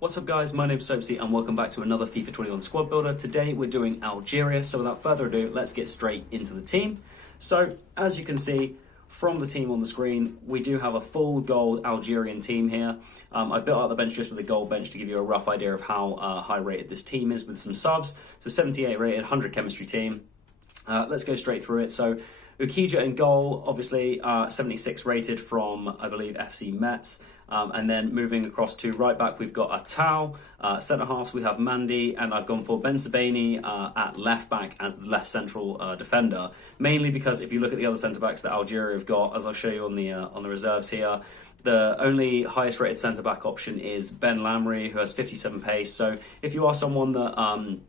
What's up guys, my name's Soapsy and welcome back to another FIFA 21 squad builder. Today we're doing Algeria, so without further ado, let's get straight into the team. So, as you can see from the team on the screen, we do have a full gold Algerian team here. I've built out the bench just with a gold bench to give you a rough idea of how high rated this team is with some subs. So 78 rated, 100 chemistry team. Let's go straight through it. So Ukija in goal, obviously 76 rated from, I believe, FC Metz. And then moving across to right back, we've got Atal. Centre halves, we have Mandi, and I've gone for Benrahma at left back as the left central defender. Mainly because if you look at the other centre backs that Algeria have got, as I'll show you on the reserves here, the only highest rated centre back option is Benrahma, who has 57 pace. So if you are someone that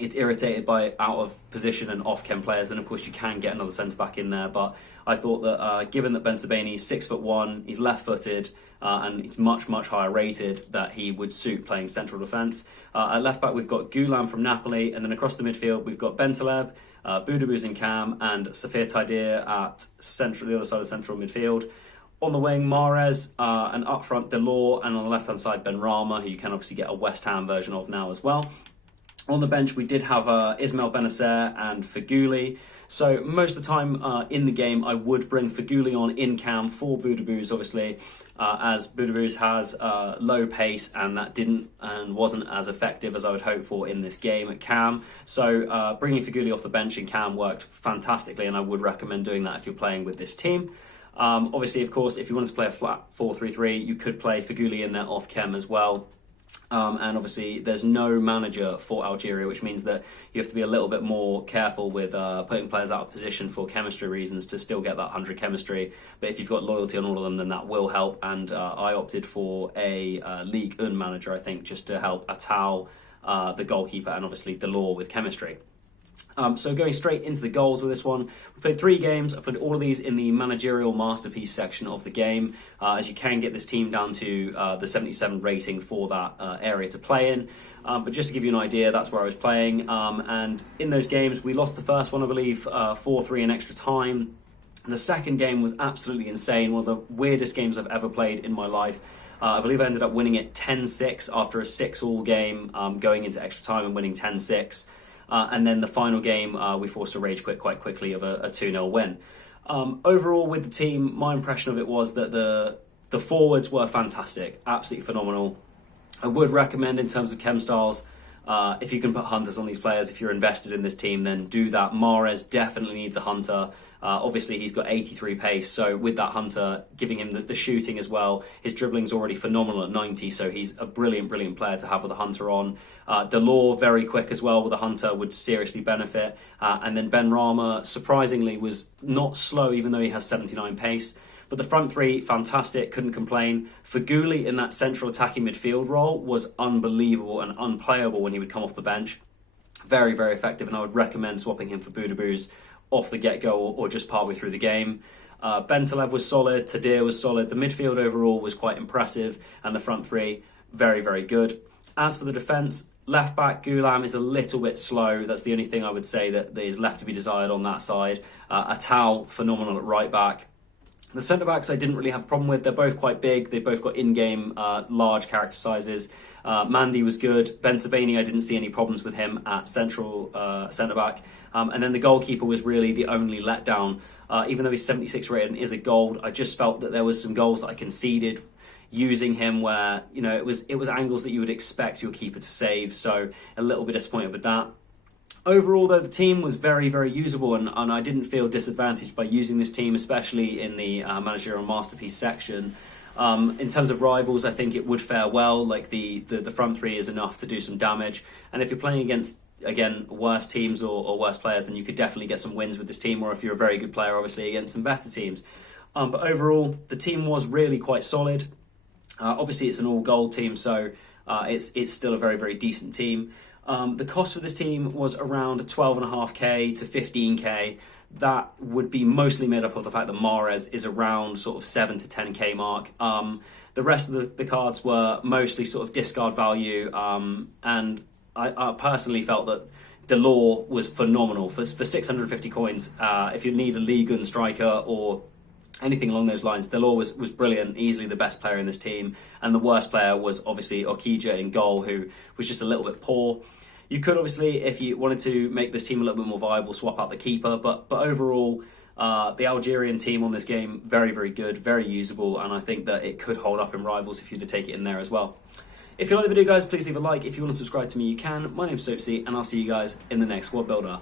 it's irritated by out of position and off chem players, then of course you can get another centre back in there. But I thought that given that Benrahma is 6'1", he's left footed, and he's much higher rated, that he would suit playing central defence. At left back we've got Gulam from Napoli, and then across the midfield we've got Bentaleb, Boudebouz in cam, and Safir Taidir at the other side of central midfield. On the wing, Mahrez, and up front Delors, and on the left hand side Benrahma, who you can obviously get a West Ham version of now as well. On the bench, we did have Ismail Benacer and Feghouli. So most of the time in the game, I would bring Feghouli on in cam for Boudebouz, obviously, as Boudebouz has low pace, and that wasn't as effective as I would hope for in this game at cam. So bringing Feghouli off the bench in cam worked fantastically, and I would recommend doing that if you're playing with this team. Obviously, of course, if you wanted to play a flat 4-3-3, you could play Feghouli in there off chem as well. And obviously there's no manager for Algeria, which means that you have to be a little bit more careful with putting players out of position for chemistry reasons to still get that 100 chemistry. But if you've got loyalty on all of them, then that will help. And I opted for a Ligue 1 manager, I think, just to help Atal, the goalkeeper, and obviously Delors with chemistry. So going straight into the goals with this one, we played 3 games. I played all of these in the managerial masterpiece section of the game, as you can get this team down to the 77 rating for that area to play in. But just to give you an idea, that's where I was playing. And in those games, we lost the first one, I believe, 4-3 in extra time. The second game was absolutely insane, one of the weirdest games I've ever played in my life. I believe I ended up winning it 10-6 after a 6-all game, going into extra time and winning 10-6. And then the final game, we forced a rage quit quite quickly of a 2-0 win. Overall, with the team, my impression of it was that the forwards were fantastic, absolutely phenomenal. I would recommend, in terms of chem styles, if you can put hunters on these players, if you're invested in this team, then do that. Mahrez definitely needs a hunter. Obviously, he's got 83 pace, so with that hunter, giving him the shooting as well, his dribbling's already phenomenal at 90, so he's a brilliant player to have with a hunter on. Delors, very quick as well with a hunter, would seriously benefit. And then Benrahma, surprisingly, was not slow, even though he has 79 pace. But the front three, fantastic, couldn't complain. Feghouli in that central attacking midfield role was unbelievable and unplayable when he would come off the bench. Very effective, and I would recommend swapping him for Boudebouz off the get-go or just partway through the game. Bentaleb was solid, Taidir was solid. The midfield overall was quite impressive, and the front three, very good. As for the defence, left back Gulam is a little bit slow. That's the only thing I would say that is left to be desired on that side. Atal, phenomenal at right back. The centre-backs I didn't really have a problem with. They're both quite big. They've both got in-game large character sizes. Mandi was good. Benrahma, I didn't see any problems with him at central centre-back. And then the goalkeeper was really the only letdown. Even though he's 76 rated and is a gold, I just felt that there was some goals that I conceded using him where, you know, it was angles that you would expect your keeper to save. So a little bit disappointed with that. Overall, though, the team was very usable, and I didn't feel disadvantaged by using this team, especially in the managerial masterpiece section. In terms of rivals, I think it would fare well. Like the front three is enough to do some damage, and if you're playing against, again, worse teams or worse players, then you could definitely get some wins with this team, or if you're a very good player, obviously, against some better teams. But overall, the team was really quite solid. Obviously, it's an all-gold team, so it's still a very decent team. The cost for this team was around 12.5k to 15k. That would be mostly made up of the fact that Mahrez is around sort of 7 to 10k mark. The rest of the cards were mostly sort of discard value, and I personally felt that Delors was phenomenal for 650 coins. If you need a Ligue 1 striker or anything along those lines. Delors was brilliant, easily the best player in this team, and the worst player was obviously Okija in goal, who was just a little bit poor. You could obviously, if you wanted to make this team a little bit more viable, swap out the keeper, but overall, the Algerian team on this game, very, very good, very usable, and I think that it could hold up in Rivals if you were to take it in there as well. If you like the video, guys, please leave a like. If you want to subscribe to me, you can. My name's Soapsy, and I'll see you guys in the next Squad Builder.